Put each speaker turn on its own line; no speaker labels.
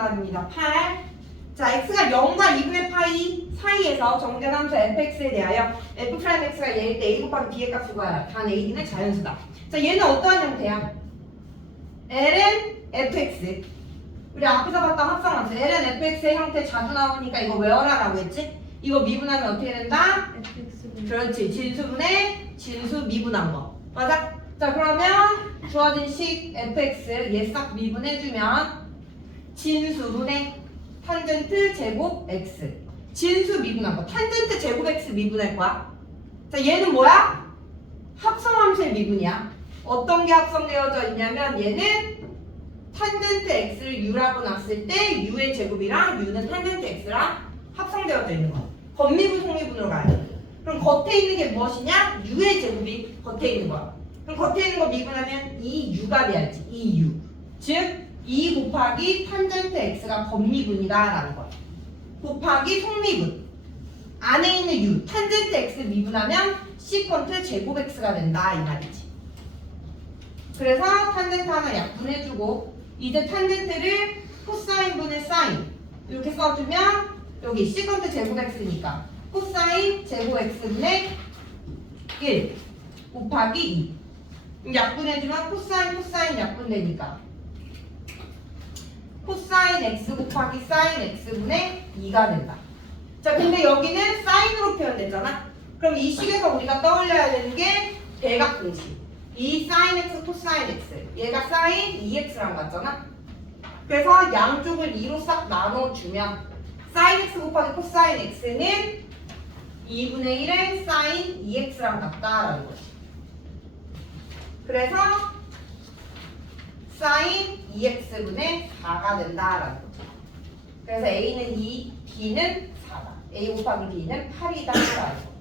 정답입니다. 8. 자, x가 0과 2분의 파이 사이에서 정된 함수 fx에 대하여 f 프라임 x가 얘일 때 a 곱하기 b의 구하라. 단 a는 자연수다. 자, 얘는 어떠한 형태야? ln fx. 우리 앞에서 봤던 합성함수 ln fx의 형태 자주 나오니까 이거 외워라라고 했지? 이거 미분하면 어떻게 된다?
fx
그렇지. 진수분의 진수 미분한 거. 맞아? 자, 그러면 주어진 식 fx 얘 싹 미분해주면 진수분의 탄젠트 제곱 x. 진수 미분한 거. 탄젠트 제곱 x 미분할 거야. 자, 얘는 뭐야? 합성함수의 미분이야. 어떤 게 합성되어져 있냐면 얘는 탄젠트 x를 u라고 놨을 때 u의 제곱이랑 u는 탄젠트 x랑 합성되어져 있는 거야. 건미분 속미분으로 가야 돼. 그럼 겉에 있는 게 무엇이냐? u의 제곱이 겉에 있는 거야. 그럼 겉에 있는 거 미분하면 이 u가 돼야지. 이 u. 즉, 2 곱하기 탄젠트 x가 건미분이다라는 거야. 곱하기 속미분. 안에 있는 u, 탄젠트 x 미분하면 시컨트 제곱 x가 된다 이 말이지. 그래서 탄젠트 하나 약분해주고 이제 탄젠트를 코사인 분의 사인 이렇게 써주면 여기 시컨트 제곱 x니까 코사인 제곱 x분의 1 곱하기 2 그럼 약분해주면 코사인 코사인 약분되니까 코사인 x 곱하기 사인 x분의 2가 된다. 자 근데 여기는 사인으로 표현됐잖아. 그럼 이 식에서 우리가 떠올려야 되는 게 대각 공식. 이 사인 x 코사인 x 얘가 사인 2x랑 같잖아. 그래서 양쪽을 2로 싹 나눠주면 사인 x 곱하기 코사인 x는 2분의 1의 사인 2x랑 같다라는 거지. 그래서 사인 2x분의 4가 된다라는 거죠. 그래서 a는 2, b는 4다. a 곱하기 b는 8이다라는 거.